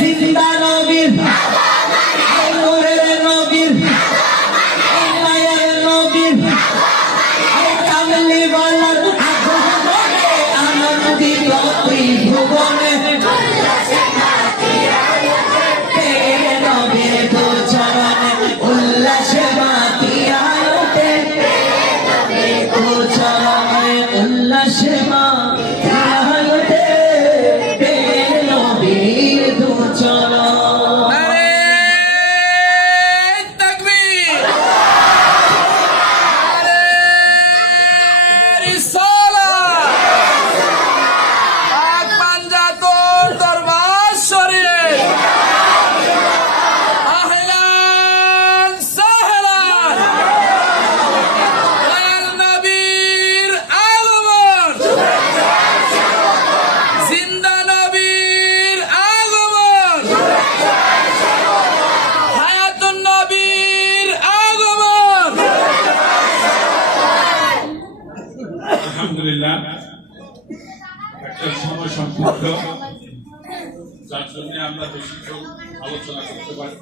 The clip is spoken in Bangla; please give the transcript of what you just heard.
জিন্দা নবীর নূরের নবীর মায়ের নবীর কামলি বলার আগমনে আনন্দিত তুই ভুবনে নবীর দু চরণে উল্লাসে মাতিয়া ওঠে দু চরণে উল্লাসে মাতিয়া ওঠে নবীর দু চরণ আলহামদুলিল্লাহ একটা সময় সম্পূর্ণ যার জন্য আমরা বেশি আলোচনা করতে পারি।